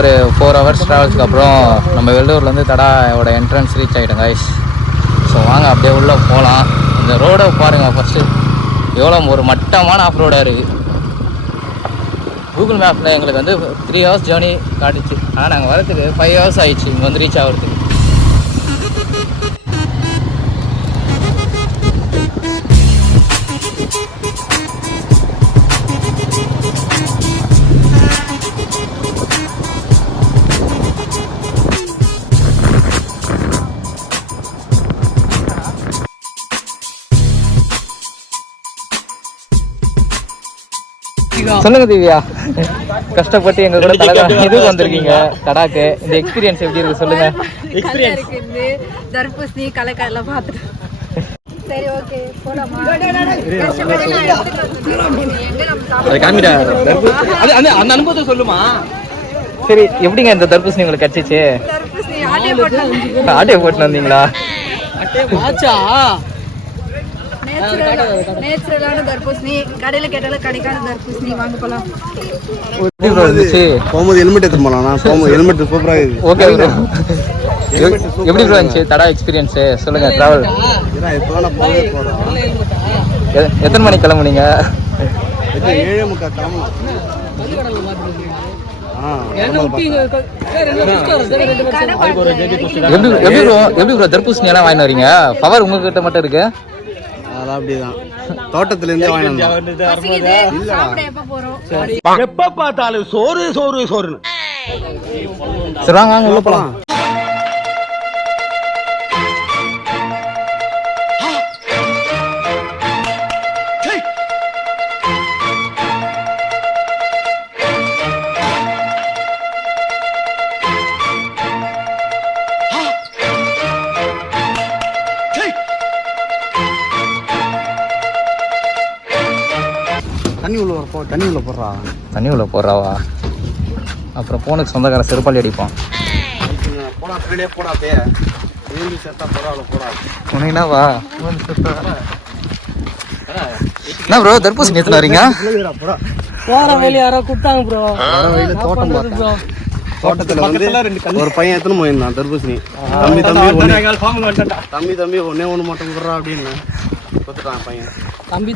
ஒரு 4 hours ட்ராவல்ஸ்க்கு அப்புறம் நம்ம வெள்ளூர்லேருந்து தடாவோட என்ட்ரன்ஸ் ரீச் ஆகிட்டோம் கைஸ். ஸோ வாங்க அப்படியே உள்ளே போகலாம். இந்த ரோடை பாருங்கள் ஃபஸ்ட்டு, எவ்வளோ ஒரு மட்டமான ஆஃப் ரோடாக இருக்குது. கூகுள் மேப்பில் எங்களுக்கு வந்து 3 hours ஜேர்னி காட்டுச்சு. ஆனால் நாங்கள் வரத்துக்கு 5 hours ஆகிடுச்சு இங்கே வந்து ரீச் ஆகிறதுக்கு. சொல்லுங்க திவ்யா, கஷ்டப்பட்டு எங்க கூட இதுக்கு வந்திருக்கீங்க தடாக்கு. இந்த எக்ஸ்பீரியன்ஸ் எப்படி இருக்கு சொல்லுங்க. தர்பூசணி கலக்கால பாத்துட்டு சரி ஓகே போலாமா? அந்த அனுபவத்தை சொல்லுமா. சரி, எப்படிங்க இந்த தர்பூசணி உங்களுக்கு கிடைச்சிச்சு? ஆட்டையை போட்டு வந்தீங்களா? நேச்சுரலான தர்பூசணி, கடையில கேட்டாலும் கிடைக்காத தர்பூசணி. வாங்க போலாம். போகும்போது ஹெல்மெட் எடுத்து போலாம். போகும்போது ஹெல்மெட் சூப்பரா இருக்கு. Okay bro. எப்படி ப்ரோ இருந்துச்சு தடா எக்ஸ்பீரியன்ஸ் சொல்லுங்க. டிராவல் எத்தனை மணிக்கு கிளம்புனீங்க? 7:45 கிளம்பலாம். எப்படி ப்ரோ தர்பூசணி எல்லாம் வாங்கி வரீங்க? பவர் உங்ககிட்ட மட்டும் இருக்கு? அப்படிதான் தோட்டத்துல இருந்தே வாங்கிட்டு எப்ப பார்த்தாலும் சோறு சோறு சோறு. சரி வாங்க உள்ள போலாம். தண்ணி உள்ள போடுறாவா? அப்புறம் போனுக்கு சொந்தக்கார செருப்பாளி அடிப்பான். என்னவா என்ன ப்ரோ தர்பூசணி எத்தனை வரீங்க? போற வேலையை யாரோ கொடுத்தாங்க ப்ரோ. தோட்டத்துல வந்து ஒரு பையன் எத்தனை போயிருந்தான் தர்பூசணி. தம்பி ஒன்னே ஒண்ணு மட்டும் கொடுறா அப்படின்னு கொடுத்துட்டான் பையன். தம்பி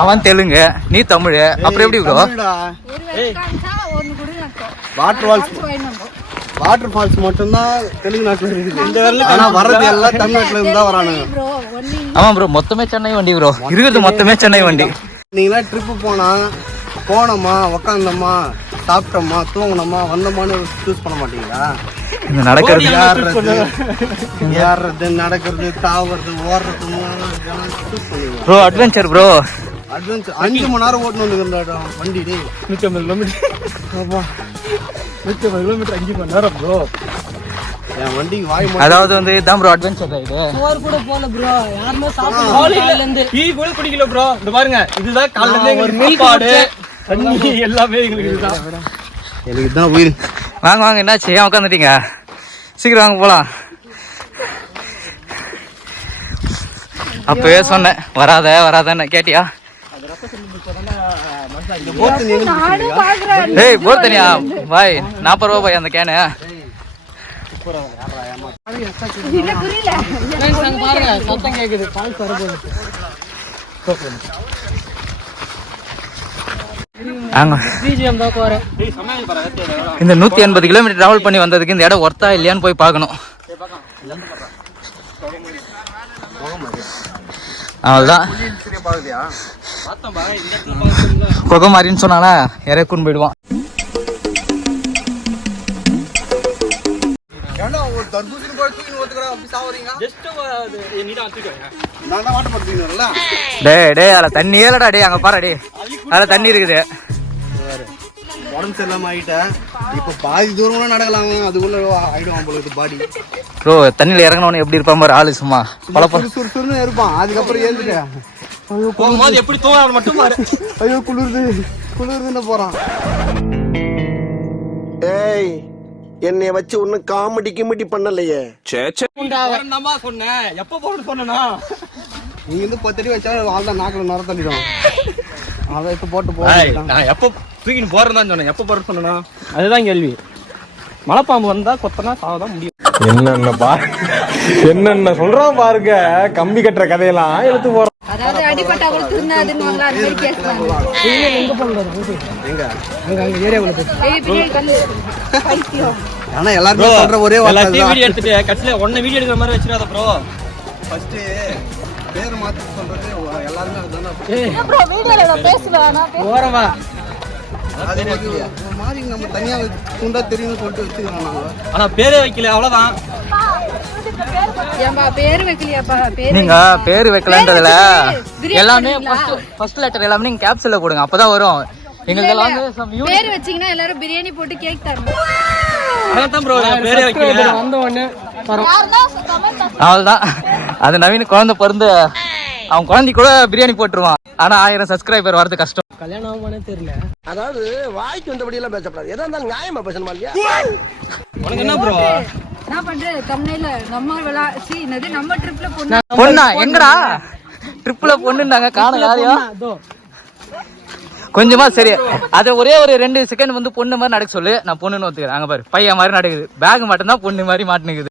அவன் தெலுங்கு, நீ தமிழ், அப்புறம் எப்படி ப்ரோ? வாட்டர் ஃபால்ஸ் மட்டும்தான் தெலுங்கு நாட்டுல இருக்குது. ஆனா வர்றது எல்லாம் தமிழ்நாட்டுல இருந்து தான் வரானுங்க. ஆமா ப்ரோ, மொத்தமே சென்னை வண்டி ப்ரோ. இருக்கிறது மொத்தமே சென்னை வண்டி. நீங்களா ட்ரிப்பு போனோமா உக்காந்தோமா சாப்பிட்டோமா தூங்கினோமா வந்தோமான்னு சூஸ் பண்ண மாட்டீங்களா? நடக்கிறது ஏறுறது நடக்கிறது தாவறது ஓடுறது ப்ரோ அட்வென்ச்சர் ப்ரோ. அட்வென்ச்சர் 5 மணி நேரம் ஓட்டணும் வண்டி. 150 கிலோமீட்டர் 5 மணி நேரம் ப்ரோ. என் வண்டிக்கு வாய் அதாவது வந்து இதான் ப்ரோ அட்வென்ச்சர் ரைடு. சோறு கூட போல ப்ரோ. யாருமே சாப்பிடல. டீ கூட குடிக்கல ப்ரோ. இந்த பாருங்க, இதுதான் காலையில எங்களுக்கு சாப்பாடு தண்ணி எல்லாமே எங்களுக்கு இதுதான். எனக்கு இதுதான் உயிர். வாங்க என்னாச்சு, ஏன் உட்காந்துட்டீங்க? சீக்கிரம் வாங்க போலாம். அப்பவே சொன்னேன் வராதன்னு கேட்டியா? ஏய் போர் தனியா பாய் 40 ரூபா பாய் அந்த கேனு. சத்தம் கேக்குது. இந்த 180 கிலோமீட்டர் டிராவல் பண்ணி வந்ததுக்கு இந்த இடம் ஒர்த்தா இல்லையான்னு போய் பார்க்கணும். அவ்வளோதான். கொகை மாதிரின்னு சொன்னானா இறக்குன்னு போயிடுவான். டே அதில் தண்ணி ஏலடா. டே அங்கே பாரு, டே அதில் தண்ணி இருக்குது. உடம்பு சரியில்லாம ஆகிட்டேன். இப்போ பாதி தூரம் நடக்கலாம், அதுக்குள்ள ஆயிடுவான் போல பாடி. ப்ரோ தண்ணியில் இறங்கினவனு எப்படி இருப்பான் பாரு, ஆளு சும்மா சுறுசுறுன்னு இருப்பான். அதுக்கப்புறம் ஏந்துட்டேன் எப்படி தோணாது மட்டும் பாரு. ஐயோ குளிர்துன்னு போறான். ஏய் என்னைய வச்சு ஒன்னும் காமெடி பண்ணலையே. சொன்னேன் எப்ப போறது சொன்னா நீங்க 10 அடி வச்சா வாழ்தான் நாக்கில் நர தள்ளிடும். அதை இப்போ போட்டு ஏய், போக நான் எப்போ தூக்கின்னு போறேன்னு தான் சொன்னேன். எப்போ போற சொன்னா அதுதான் கேள்வி. மலைப்பாம்பு வந்தா கொத்தனா சாவதான் முடியும். என்னென்ன சொல்றான் பாருங்க. கம்பி கட்டுற கதையெல்லாம் எடுத்து போறோம். அதாவது அடிபட்டா கூட திருந்தாதுன்னு அது மாதிரி கேட்கறாங்க. எங்க பின்னாடி கல்லு பைத்தியம். ஆனா எல்லாருமே சொல்ற ஒரே வார்த்தை எல்லாத்தையும் வீடியோ எடுத்துட்டு கட்சியில ஒன்ன வீடியோ எடுக்கிற மாதிரி வச்சிடாத ப்ரோ. ஃபர்ஸ்ட் பேர் மாத்தி சொல்றது எல்லாருமே அதுதானே. அப்புறம் வீடியோல நான் பேசுவேன். ஓரமா அது ஒரு மாதிரி நம்ம தனியா துண்டா தெரியும்னு சொல்லிட்டு வச்சுக்கிறோம் நாங்க. ஆனா பேரே வைக்கல அவ்வளவுதான். ஏம்பா பேர் வைக்கலையாப்பா? பேர் நீங்க பேர் வைக்கலன்றதுல பிரியாணி எல்லாமே பண்ணுவீங்களா? ஃபர்ஸ்ட் லெட்டர் எல்லாமே நீங்க கேப்சூல்ல கொடுங்க, அப்பதான் வரும். எங்களுக்கெல்லாம் வந்து some unique- பேர் வச்சீங்கன்னா எல்லாரும் பிரியாணி போட்டு கேக் தரணும். அதான் ப்ரோ பேரே வைக்கல. வந்த உடனே அவ்வளவுதான். அது நவீன் குழந்தை பிறந்து அவன் குழந்தை கூட பிரியாணி போட்டுருவான். ஆனா 1000 சப்ஸ்கிரைபர் வரது கஷ்டம். கல்யாணம் ஆகுமானே தெரியல. அதாவது வாய்க்கு வந்தபடி எல்லாம் பேசப்படாது. எதா இருந்தாலும் நியாயமா பேசணுமா இல்லையா? உனக்கு என்ன ப்ரோ? நான் பண்றேன் தம்னையில நம்ம ட்ரிப்ல பொண்ணு பொண்ணா எங்கடா ட்ரிப்ல பொண்ணுன்னாங்க, காணோம் யாரையா? கொஞ்சமா சரி, அது ஒரே ஒரு 2 செகண்ட் வந்து பொண்ணு மாதிரி நடக்க சொல்லு, நான் பொண்ணுன்னு ஒத்துக்கிறேன். அங்க பாரு பையன் மாதிரி நடக்குது, பேக் மட்டும் தான் பொண்ணு மாதிரி மாட்டினுக்குது.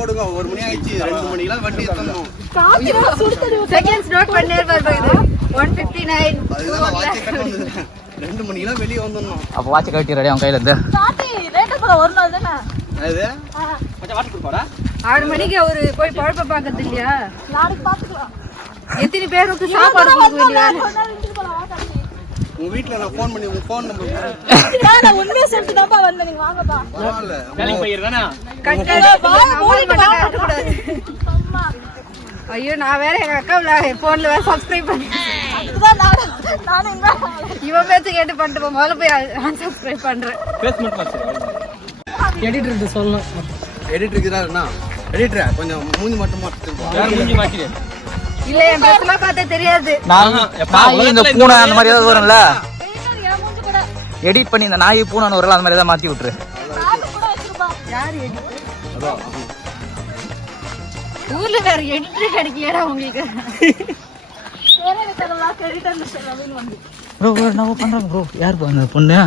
ஓடுங்க, 1 மணி ஆயிடுச்சு, 2 மணிக்கெல்லாம் வண்டி எத்தணும். செகண்ட்ஸ் நோட் பண்ணே பாருங்க. 159 அதுதான் வாட்சே கட்ட வந்தது. 2 மணிக்கெல்லாம் வெளியே வந்துடணும். அப்ப வாட்ச் கட்டி ரெடி அவன் கையில இருந்து. ஒரு நாள் தானே அது மச்சான் வாட்டர் கொடுப்பாடா. 6 மணிக்கு அவரு போய் பழப்ப பாக்குறது இல்லையா? நாளைக்கு பாத்துக்கலாம். எத்தனை பேருக்கு சாப்பாடு கொடுக்க வேண்டியது? உங்க வீட்டுல நான் போன் பண்ணி உங்க போன் நம்பர் நான் உண்மையா சொல்லிட்டு தான் வந்தேன். நீங்க வாங்கப்பா. வேலைக்கு போயிருக்கானே. ஐயோ நான் வேற எங்க அக்கா போன்ல வேற சப்ஸ்கிரைப் பண்ணி இவன் பேச்சு கேட்டு பண்ணிட்டு முதல்ல போய் அன்சப்ஸ்கிரைப் பண்றேன். பேஸ்மென்ட் மாஸ்டர் எடிட்டர் சொல்லணும். எடிட்டர் இருக்கிறாருண்ணா, எடிட்டர் கொஞ்சம் மூஞ்சி மட்டும் மாட்டு. யார் மூஞ்சி மாட்டிடு. இல்ல என் ட்ரெஸ்லாம் பார்த்தா தெரியாது. நாய் இந்த பூனை அந்த மாதிரி ஏதாவது வரும்ல, எடிட் பண்ணி இந்த நாய் பூனை வரல அந்த மாதிரி ஏதாவது மாத்தி விட்டுரு. யாரு எடிட்டர்? ஊர்ல வேற எடிட்டர் கிடைக்கலடா உங்களுக்கு. ப்ரோ நான் பண்றேன் ப்ரோ. யார் அந்த பொண்ணு?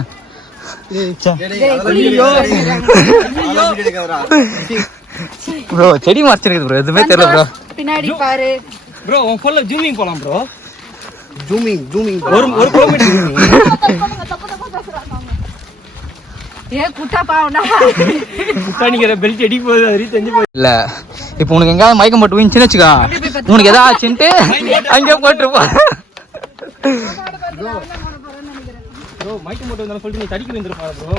ப்ரோ செடி மறைச்சிருக்கு ப்ரோ, எதுவுமே தெரியல ப்ரோ. பின்னாடி பாரு ப்ரோ உன் போன்ல ஜூமிங் போலாம் ப்ரோ. ஜூமிங் ஒரு கிலோமீட்டர் ஏ குட்டா பாவனா குட்டானிக்கிற பெல்ட் அடி போகுது, அது தெரிஞ்சு போகுது. இல்ல இப்போ உனக்கு எங்கயாவது மயக்கம் போட்டு விழுந்துச்சுன்னு வச்சுக்கா, உனக்கு எதாவது ஆச்சுன்ட்டு அங்கே போட்டுருப்பா. ப்ரோ மைக்கு மட்டும் இருந்தாலும் சொல்லிட்டு நீ தடிக்க வந்துருப்பா ப்ரோ.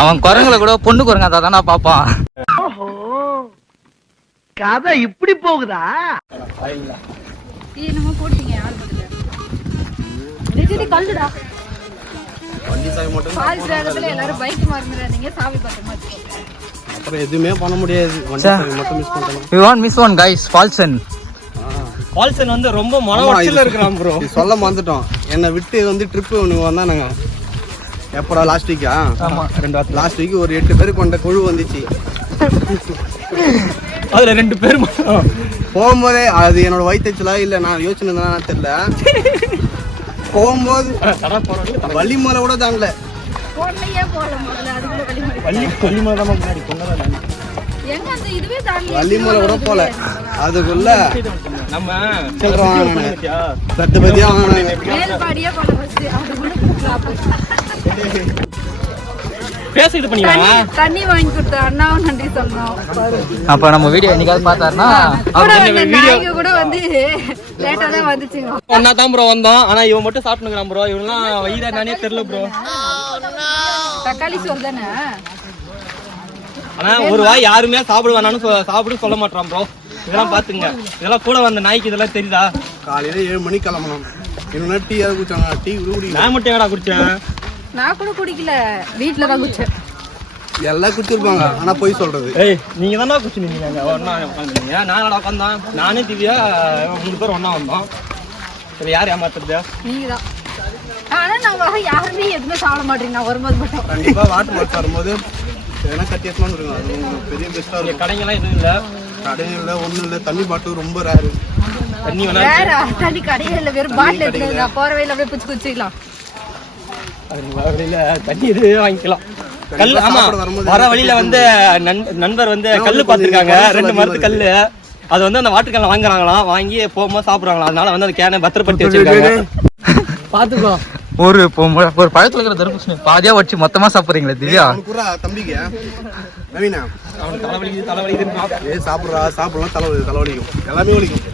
அவன் குரங்குல கூட பொண்ணு குரங்க அதான் பாப்பான். கதை இப்படி போகுதா? என்னமோ போட்டீங்க யார் போட்டீங்க? நிஜதி கல்லுடா. வண்டி சாவி மட்டும் ஃபால்ஸ் வேகத்துல எல்லாரும் பைக் மாறிடுறாங்க, சாவி பத்திரமா வச்சுக்கோங்க. அப்புறம் எதுவுமே பண்ண முடியாது. வண்டி சாவி மட்டும் மிஸ் பண்ணிட்டோம். We won't miss one guys, Falsen. பால்சன் வந்து ரொம்ப மன உளைச்சல்ல இருக்கிறான் ப்ரோ. சொல்ல மறந்துட்டோம். என்னை விட்டு வந்து ட்ரிப்பு ஒன்று வந்தானுங்க. எப்படா லாஸ்ட் வீக்கா? ஆமா 2 வாரத்துல லாஸ்ட் வீக் ஒரு 8 பேர் கொண்ட குழு வந்துச்சு. அதுல 2 பேர் மட்டும் போகும்போதே அது என்னோட வயிற்றுச்சலா இல்லை நான் யோசனை தான் தெரியல. போகும்போது வள்ளிமலை கூட தாங்கல. போன்லயே போல முதல்ல அது கூட வழிமுறை. வள்ளிமலை தான் முன்னாடி கொண்டதான். எங்க அந்த இதுவே தாண்டி வள்ளிமலை கூட போல. அதுக்குள்ள நம்ம சில்லற வாங்கினாங்க, சத்து பத்தியா வாங்கினாங்க. மேல்பாடியே போல ஃபர்ஸ்ட் அதுக்குள்ள கூப்பிடலாம். பேசிட்டு பண்ணீங்களா? தண்ணி வாங்கி கொடுத்த அண்ணாவும் நன்றி சொல்லணும். அப்ப நம்ம வீடியோ என்னைக்காவது பார்த்தாருன்னா கூட அந்த நாய்க்கு கூட வந்து லேட்டா தான் வந்துச்சுங்க. ஒன்னா தான் ப்ரோ வந்தோம், ஆனா இவன் மட்டும் சாப்பிட்டுக்கிறான் ப்ரோ. இவன்லாம் வயிறா நானே தெரியல ப்ரோ. தக்காளி சோறு தானே. ஆனா ஒரு வாய் யாருமே சாப்பிட வேணாம்னு சாப்பிடு சொல்ல மாட்டான் ப்ரோ. இதெல்லாம் பாத்துங்க, இதெல்லாம் கூட வந்த நாய்க்கு இதெல்லாம் தெரியுதா? காலையில 7 மணிக்கு கிளம்பணும். என்ன டீ யாரும் குடிச்சாங்க? டீ குடி. நான் மட்டும் எங்கடா குடிச்சேன்? நான் கூட குடிக்கல, வீட்டுல தான் குடிச்சேன். எல்லாம் குடிச்சிருப்பாங்க, ஆனா போய் சொல்றது. ஏய் நீங்க தானே குடிச்சிருந்தீங்க அங்க ஒன்னா உட்காந்துருந்தீங்க. நான் உட்காந்தான், நானே திவ்யா 3 பேர் ஒன்னா வந்தோம். சரி யார் ஏமாத்துறது? நீங்க தான். ஆனா நான் யாருமே எதுவுமே சாப்பிட மாட்டீங்க. நான் வரும்போது மட்டும் கண்டிப்பா வாட்டர் மார்க் வரும்போது ஏன்னா கத்தியசமா இருக்கும். அது பெரிய பெஸ்டா இருக்கும். கடைங்கெல்லாம் எதுவும் இல்லை, கடையும் இல்லை, ஒன்றும் இல்லை. தண்ணி பாட்டு ரொம்ப ரேரு. தண்ணி வேணா வேற தண்ணி கடையே இல்ல, வெறும் பாட்டில் எடுத்துட்டு போற வழியில அப்படியே புச்சு குச்சிக்கலாம். வழியில தண்ணி இது வாங்கிக்கலாம். கல் ஆமா வர வழியில வந்து நண்பர் வந்து கல்லு பார்த்துருக்காங்க, 2 மரத்து கல்லு. அது வந்து அந்த வாட்டர் கேன்ல வாங்குறாங்களாம், வாங்கி போகும்போது சாப்பிடுறாங்களாம். அதனால வந்து அந்த கேனை பத்திரப்படுத்தி வச்சிருக்காங்க. பாத்துக்கோ. ஒரு பழத்துல இருக்கிற தர்பூசணி பாதியா வச்சு மொத்தமா சாப்பிடுறீங்களா திவ்யா? தம்பிக்கு நவீனா தலைவலிக்குது. சாப்பிட்றா சாப்பிடலாம், தலைவலிக்கும், எல்லாமே வலிக்கும்.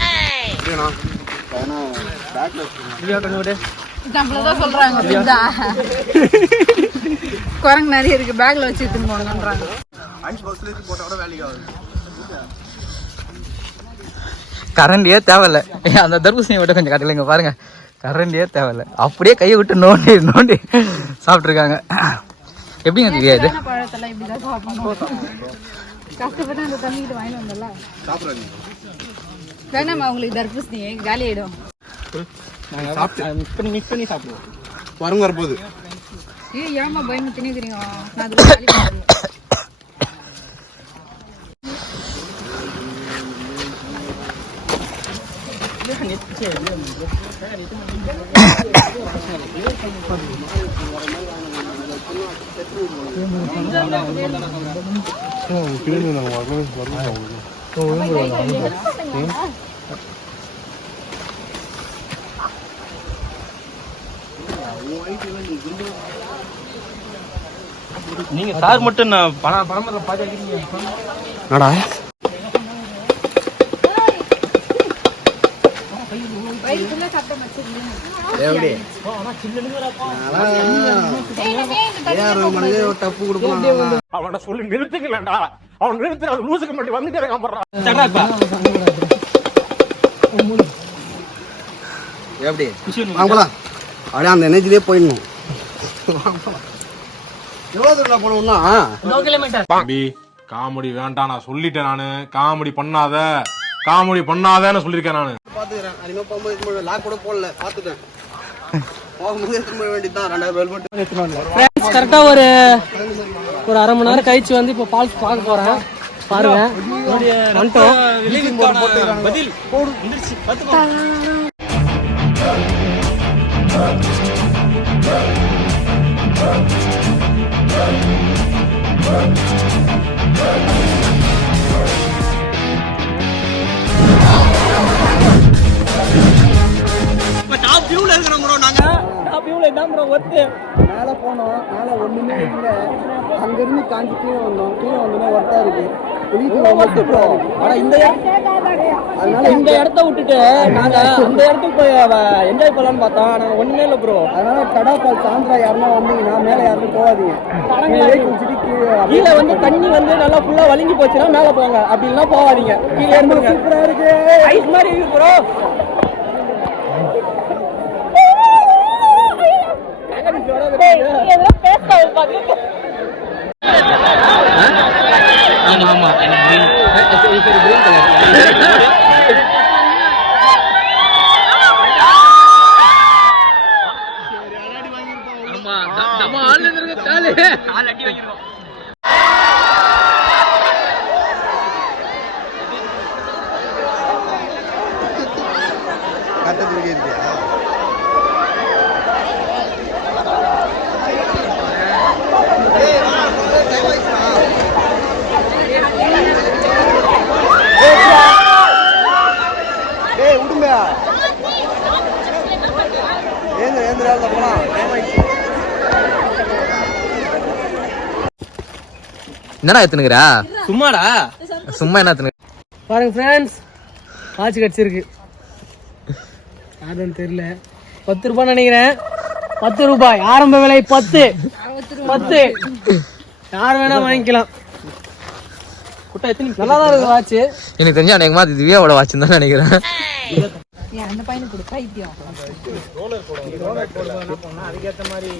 நம்மளதான் சொல்றாங்க குரங்கு நிறைய இருக்கு, பேக்ல வச்சு எடுத்துன்னு போனாங்கன்றாங்க. கரண்டியே தேவையில்ல. அந்த தர்பூசணியை விட்டு கொஞ்சம் கட்டலைங்க பாருங்க, கரண்டியே தேவையில்ல, அப்படியே கையை விட்டு நோண்டி நோண்டி சாப்பிட்ருக்காங்க. எப்படிங்க திவ்யா இது? பழத்தெல்லாம் இப்படிதான் சாப்பிடணும். கஷ்டப்பட்டு அந்த தண்ணிக்கிட்ட வாங்கிட்டு வந்தல வேணாமா உங்களுக்கு தர்பூசணி காலி ஆயிடும். மிக்ஸ் பண்ணி சாப்பிடுவோம். வரும் வரப்போகுது. ஏமா பயந்து திணிக்கிறீங்க, நான் அதுல காலி பண்ணுறேன். நீங்க சார் மட்டும் நான் பரம்பரை பாத்துக்கிட்டீங்க. என்னடா வயிறுக்குள்ள சத்தம் வச்சிருக்கீங்க. எப்படி டப்பு கொடுக்கலாம். அவனை சொல்லி நிறுத்துக்கலடா, அவன் நிறுத்து, அது லூசுக்கு மட்டும் வந்துட்டே இருக்கான். எப்படி வாங்கலாம், அப்படியே அந்த எனர்ஜிலே போயிடணும். எவ்வளோ தூரம் போனோம்னா தம்பி காமெடி வேண்டாம், நான் சொல்லிட்டேன். நானு காமெடி பண்ணாதேன்னு சொல்லியிருக்கேன். நானு பாத்துக்கிறேன், அனிமே போகும்போது லாக் கூட போடல, பாத்துட்டேன். போகும்போது எடுத்துன்னு போக வேண்டியதுதான். 2000 ஹெல்மெட் கரெக்டா ஒரு 1/2 மணி நேரம் கழிச்சு வந்து இப்போ ஃபால்ஸ் பார்க்க போறேன். பாருங்க பதில் டாப் வியூல இருக்கிறோம் ப்ரோ. நாங்க டாப் வியூல இதான் ப்ரோ ஒர்த்து. மேலே போனோம், மேலே ஒன்றுமே இல்லை. அங்கேருந்து காஞ்சி கீழே வந்தோம், கீழே வந்தோன்னா ஒர்த்தாக இருக்கு. ப்ரோ ஆனால் அதனால இந்த இடத்த விட்டுட்டு நாங்க அந்த இடத்துக்கு போய் என்ஜாய் பண்ணலாம்னு பார்த்தோம். நாங்கள் ஒண்ணுமே இல்லை ப்ரோ. அதனால கடா ஃபால்ஸ் ஆந்திரா யாருன்னா வந்தீங்கன்னா மேலே யாருமே போகாதீங்க. கீழே வந்து தண்ணி வந்து நல்லா ஃபுல்லா வலிஞ்சு போச்சுன்னா மேலே போங்க, அப்படி இல்லைன்னா போகாதீங்க. கீழே சூப்பரா இருக்கு, ஐஸ் மாதிரி இருக்கு ப்ரோ. ஆமா ஆமா கட்டத்துக்கு இருக்கியா? விடுங்க, ஏந்திரா போலாம். என்னடா எத்துனுக்குறா? சும்மாடா சும்மா என்ன எத்துனு? பாருங்க ஃப்ரெண்ட்ஸ், வாட்ச் கிடச்சிருக்கு. யாருன்னு தெரியல, 10 ரூபாய் நினைக்கிறேன். 10 ரூபாய் ஆரம்ப விலை. 10 யார் வேணா வாங்கிக்கலாம். நல்லா தான் இருக்கு வாட்ச். எனக்கு தெரிஞ்சு அநேகமா அது திவ்யாவோட வாட்ச் தான் நினைக்கிறேன். அந்த பையனுக்கு கொடு, பைத்தியம். அதுக்கேற்ற மாதிரி